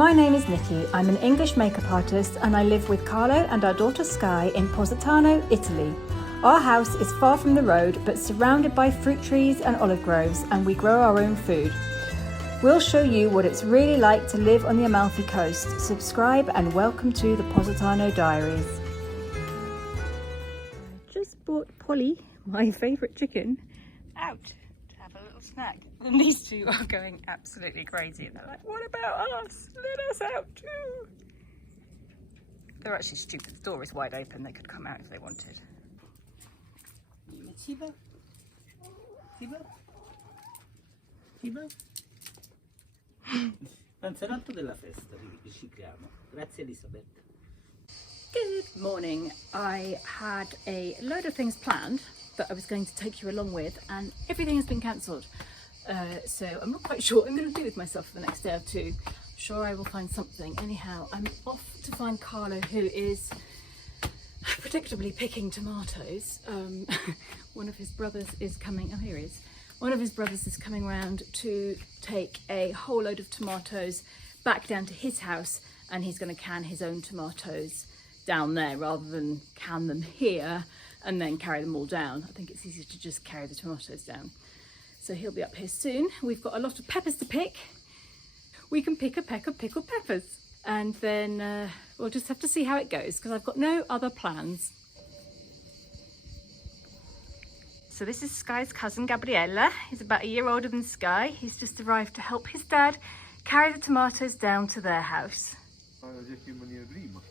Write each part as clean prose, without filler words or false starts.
My name is Nicki. I'm an English makeup artist and I live with Carlo and our daughter Sky in Positano, Italy. Our house is far from the road but surrounded by fruit trees and olive groves, and we grow our own food. We'll show you what it's really like to live on the Amalfi Coast. Subscribe and welcome to the Positano Diaries. I just brought Polly, my favourite chicken, out to have a little snack. And these two are going absolutely crazy. They're like, what about us? Let us out too. They're actually stupid. The door is wide open. They could come out if they wanted. Tiba? Tiba? Tiba? Panzerotto della festa, ricicliamo. Grazie Elisabeth. Good morning. I had a load of things planned that I was going to take you along with, and everything has been cancelled. So I'm not quite sure what I'm going to do with myself for the next day or two. I'm sure I will find something. Anyhow, I'm off to find Carlo, who is predictably picking tomatoes. One of his brothers is coming. Oh, here he is. One of his brothers is coming round to take a whole load of tomatoes back down to his house, and he's going to can his own tomatoes down there rather than can them here and then carry them all down. I think it's easier to just carry the tomatoes down. So he'll be up here soon. We've got a lot of peppers to pick. We can pick a peck of pickled peppers, and then we'll just have to see how it goes because I've got no other plans. So this is Sky's cousin Gabriella. He's about a year older than Sky. He's just arrived to help his dad carry the tomatoes down to their house.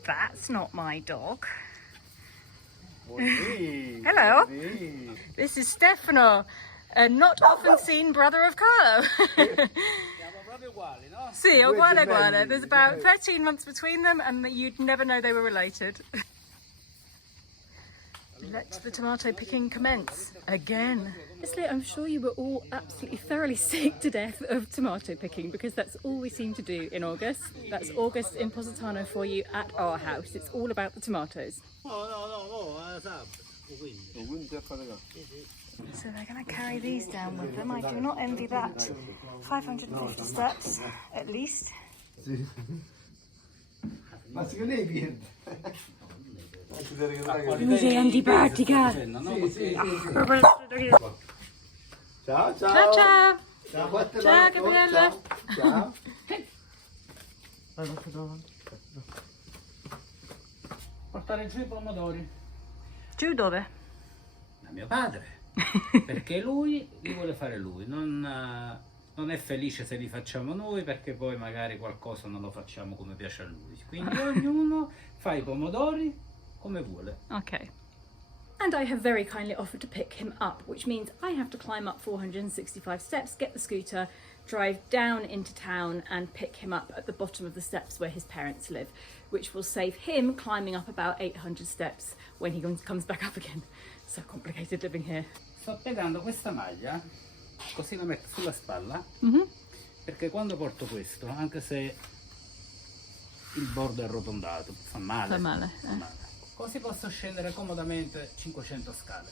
That's not my dog. Hello. This is Stefano, a not often seen brother of Carlo. Sì, uguale uguale. There's about 13 months between them and you'd never know they were related. Let the tomato picking commence again. Honestly, I'm sure you were all absolutely thoroughly sick to death of tomato picking because that's all we seem to do in August. That's August in Positano for you at our house. It's all about the tomatoes. So they're going to carry these down with them. I do not envy that. 550 steps at least. Mi sei antipatica. Ciao, ciao. Ciao, ciao. Ciao, Ciao, Gabriella. Ciao. Portare giù I pomodori. Giù dove? Da mio padre. Perché lui li vuole fare lui. Non è felice se li facciamo noi perché poi magari qualcosa non lo facciamo come piace a lui. Quindi ognuno fa I pomodori come vuole. Okay. And I have very kindly offered to pick him up, which means I have to climb up 465 steps, get the scooter, drive down into town and pick him up at the bottom of the steps where his parents live, which will save him climbing up about 800 steps when he comes back up again. So complicated living here. Sto piegando questa maglia, così la metto sulla spalla, perché quando porto questo, anche se il bordo è arrotondato, fa male. Fa male, fa male. Così posso scendere comodamente 500 scale.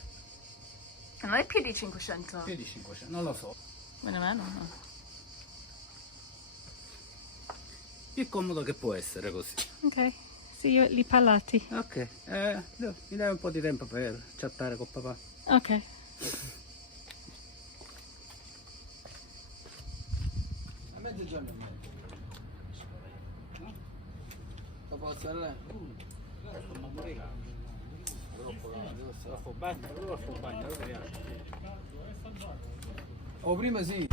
Non è più di 500? Più di 500, non lo so. Meno meno, no. Più comodo che può essere così. Ok, see you at Li Palati. Ok, mi dai un po' di tempo per chattare con papà. Ok. A mezzogiorno e mezzo. Lo posso andare? O prima sì.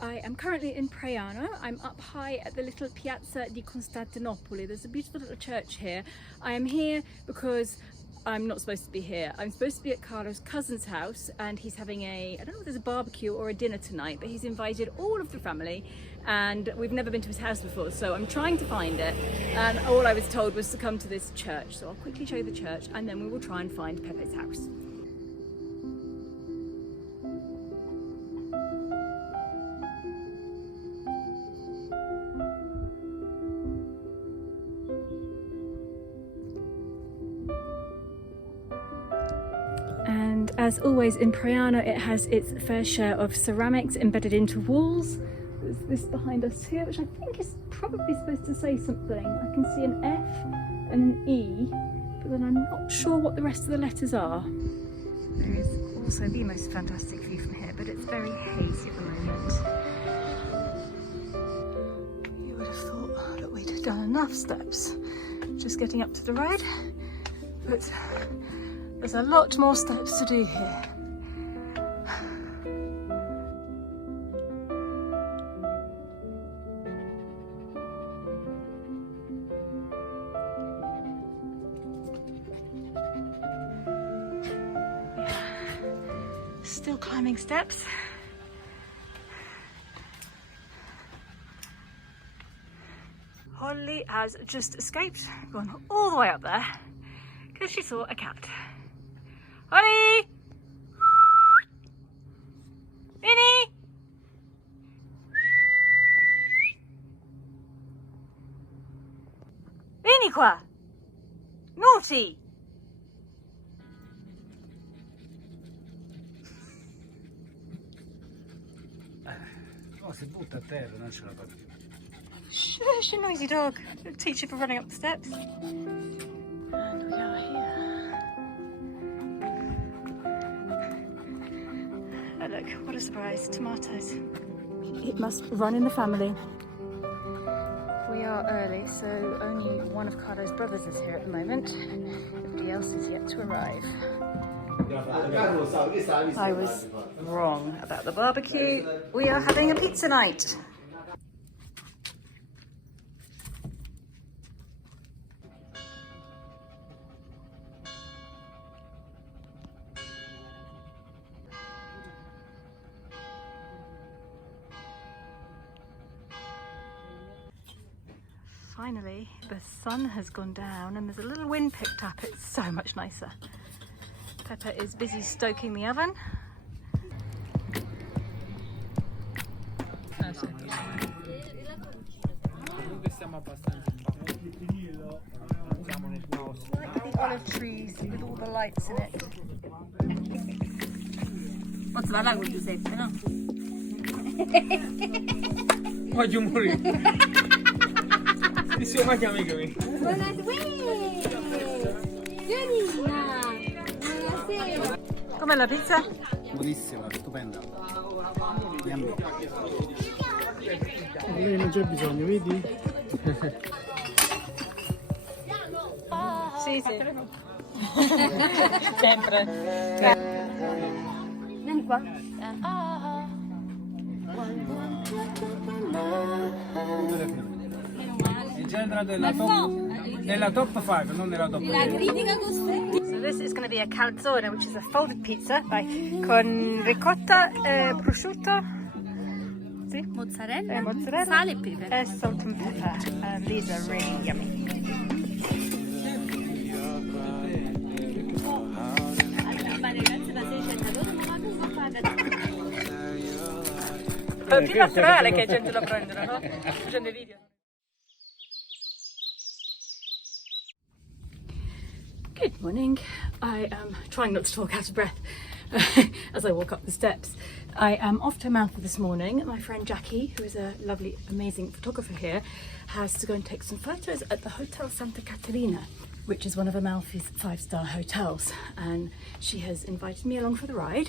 I am currently in Praiano. I'm up high at the little Piazza Costantinopoli. There's a beautiful little church here. I am here because I'm not supposed to be here. I'm supposed to be at Carlo's cousin's house and he's having I don't know if there's a barbecue or a dinner tonight, but he's invited all of the family and we've never been to his house before, so I'm trying to find it, and all I was told was to come to this church. So I'll quickly show you the church and then we will try and find Pepe's house. And as always in Praiano, it has its fair share of ceramics embedded into walls. There's this behind us here, which I think is probably supposed to say something. I can see an F and an E, but then I'm not sure what the rest of the letters are. There is also the most fantastic view from here, but it's very hazy at the moment. You would have thought that we'd done enough steps just getting up to the ride, but there's a lot more steps to do here. Still climbing steps. Holly has just escaped, gone all the way up there because she saw a cat. Holly! Minnie! Vieni qua! Naughty! Oh, si butta a terra, non ce la fa più. Shush, you noisy dog. It'll teach you for running up the steps. And we are here. Oh look, what a surprise, tomatoes. It must run in the family. We are early, so only one of Carlo's brothers is here at the moment. Everybody else is yet to arrive. I was wrong about the barbecue. We are having a pizza night. Finally, the sun has gone down and there's a little wind picked up. It's so much nicer. Peppa is busy stoking the oven. Look at the olive trees with all the lights in it. Posso parlare con Giuseppe, no? Voglio morire. Insieme a amico mio. Com'è la pizza? Buonissima, stupenda. Lei non c'è bisogno, vedi? Sì, sì. Sempre. Vieni qua. È già entrato nella top 5, non nella top 10. So this is going to be a calzone, which is a folded pizza con ricotta, prosciutto, sì? Mozzarella, mozzarella, sale e pepe. and salt and pepper. And these are really yummy. È più naturale che gente lo prendono, no? Facendo i video. Good morning. I am trying not to talk out of breath as I walk up the steps. I am off to Amalfi this morning. My friend Jackie, who is a lovely, amazing photographer here, has to go and take some photos at the Hotel Santa Caterina, which is one of Amalfi's 5-star hotels. And she has invited me along for the ride.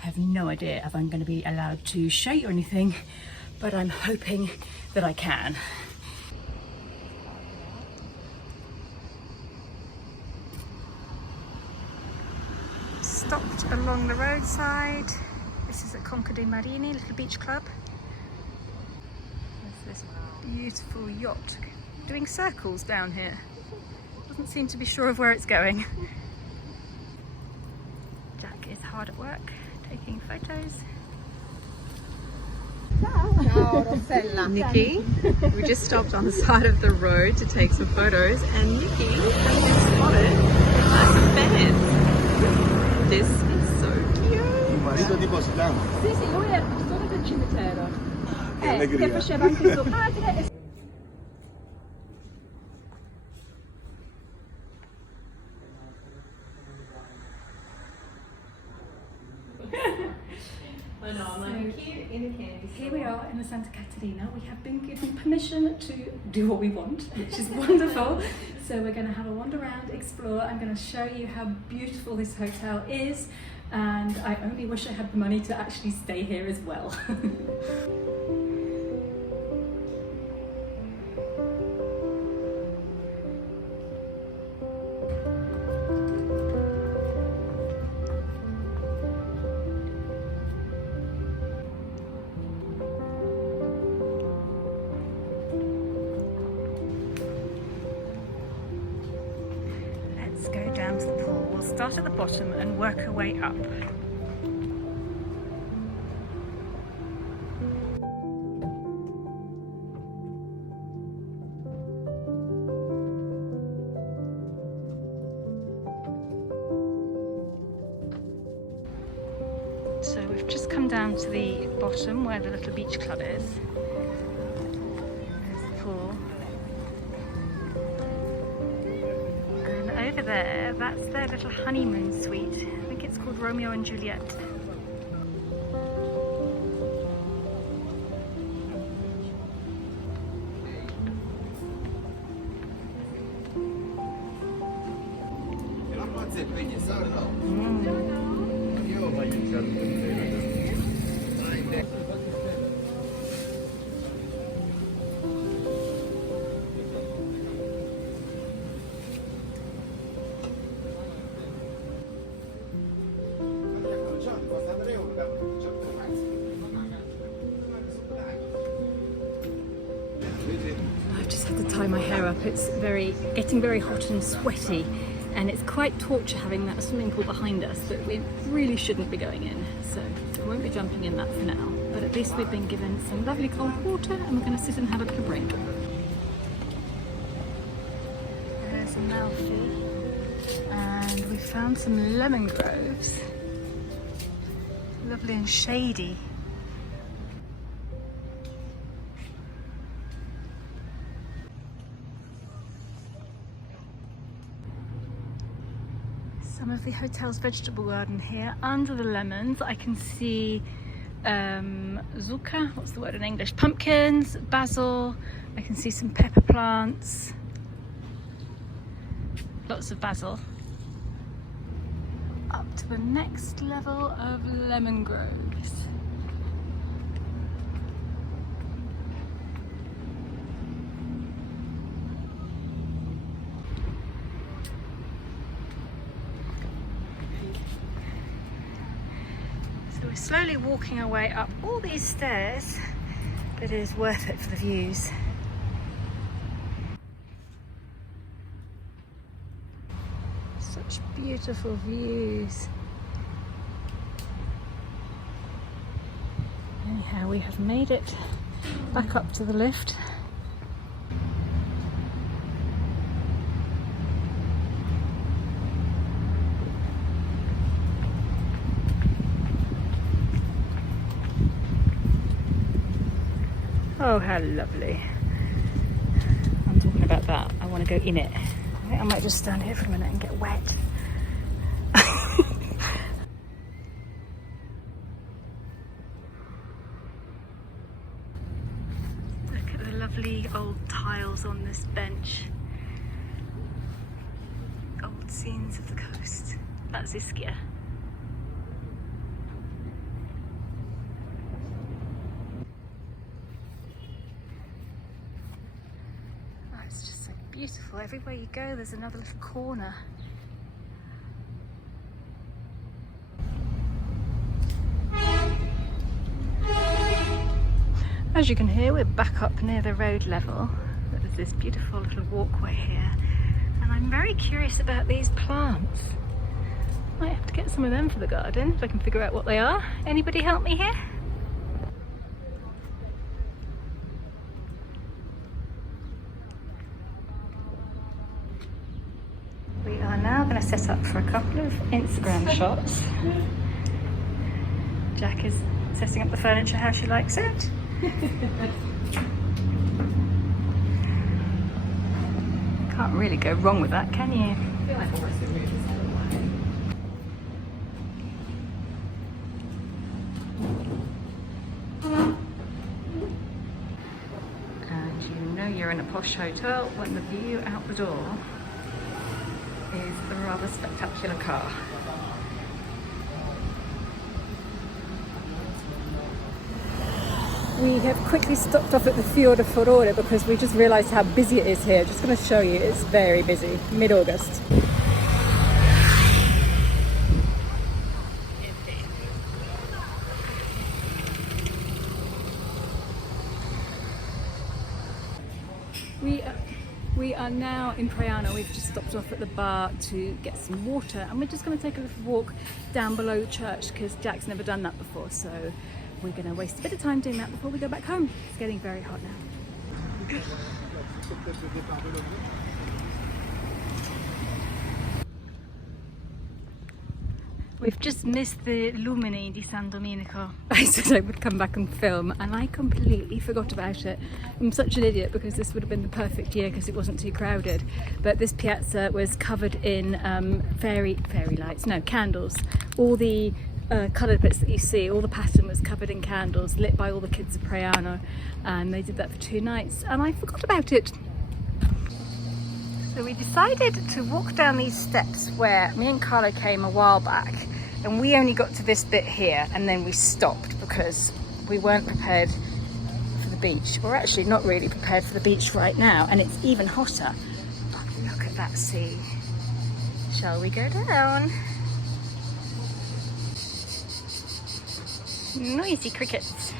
I have no idea if I'm going to be allowed to shoot or anything, but I'm hoping that I can. Stopped along the roadside. This is at Conca dei Marini, little beach club. There's this beautiful yacht doing circles down here. Doesn't seem to be sure of where it's going. Jack is hard at work, taking photos. Ciao Rossella. Nicki, we just stopped on the side of the road to take some photos and Nicki has been spotted by some fans. This is so cute. Il marito di Positano. Sì, sì, lui è il custode del cimitero. Che allegria. Che faceva anche suo padre. I know, I'm like cute in a candy store. Here we are in the Santa Caterina. We have been given permission to do what we want, which is wonderful. So we're going to have a wander around, explore. I'm going to show you how beautiful this hotel is, and I only wish I had the money to actually stay here as well. Let's go down to the pool. We'll start at the bottom and work our way up. So we've just come down to the bottom where the little beach club is. There's the pool. And over there, that's their little honeymoon suite. I think it's called Romeo and Juliet. I've just had to tie my hair up. It's getting very hot and sweaty, and it's quite torture having that swimming pool behind us, but we really shouldn't be going in, so we won't be jumping in that for now. But at least we've been given some lovely cold water, and we're going to sit and have a little break. There's Amalfi, and we found some lemon groves. Lovely and shady. Some of the hotel's vegetable garden here. Under the lemons I can see zucca, what's the word in English? Pumpkins, basil, I can see some pepper plants. Lots of basil. Up to the next level of lemon groves. So we're slowly walking our way up all these stairs, but it is worth it for the views. Such beautiful views. Anyhow, we have made it back up to the lift. Oh, how lovely. I'm talking about that. I want to go in it. I think I might just stand here for a minute and get wet. Look at the lovely old tiles on this bench. Old scenes of the coast. That's Ischia. It's just so beautiful. Everywhere you go, there's another little corner. As you can hear, we're back up near the road level. There's this beautiful little walkway here. And I'm very curious about these plants. Might have to get some of them for the garden if I can figure out what they are. Anybody help me here? We are now going to set up for a couple of Instagram shots. Jack is setting up the furniture how she likes it. Can't really go wrong with that, can you? you're in a posh hotel when the view out the door is a rather spectacular car. We have quickly stopped off at the Fior di Furore because we just realised how busy it is here. Just going to show you, it's very busy, mid-August. We are now in Praiano. We've just stopped off at the bar to get some water, and we're just going to take a little walk down below the church because Jack's never done that before, so we're going to waste a bit of time doing that before we go back home. It's getting very hot now. We've just missed the Lumini di San Domenico. I said I would come back and film and I completely forgot about it. I'm such an idiot because this would have been the perfect year because it wasn't too crowded. But this piazza was covered in fairy lights, no, candles. All the coloured bits that you see, all the pattern was covered in candles lit by all the kids of Praiano, and they did that for 2 nights and I forgot about it. So we decided to walk down these steps where me and Carlo came a while back, and we only got to this bit here and then we stopped because we weren't prepared for the beach. We're actually not really prepared for the beach right now, and it's even hotter. But look at that sea. Shall we go down? Noisy crickets.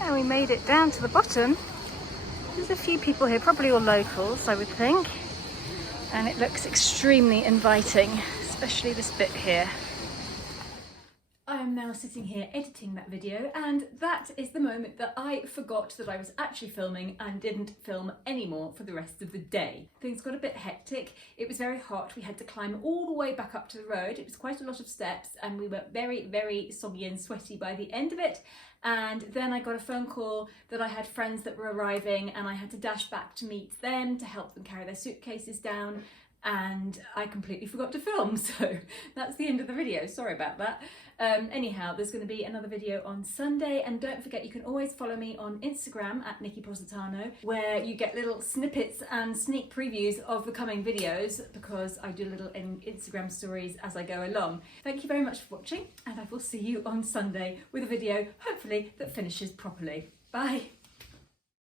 And we made it down to the bottom. There's a few people here, probably all locals, I would think. And it looks extremely inviting, especially this bit here. I am now sitting here editing that video, and that is the moment that I forgot that I was actually filming and didn't film anymore for the rest of the day. Things got a bit hectic. It was very hot. We had to climb all the way back up to the road. It was quite a lot of steps and we were very soggy and sweaty by the end of it. And then I got a phone call that I had friends that were arriving and I had to dash back to meet them to help them carry their suitcases down, and I completely forgot to film, so that's the end of the video. Sorry about that. Anyhow, there's going to be another video on Sunday, and don't forget you can always follow me on Instagram at Nicki Positano, where you get little snippets and sneak previews of the coming videos because I do little Instagram stories as I go along. Thank you very much for watching, and I will see you on Sunday with a video hopefully that finishes properly. Bye!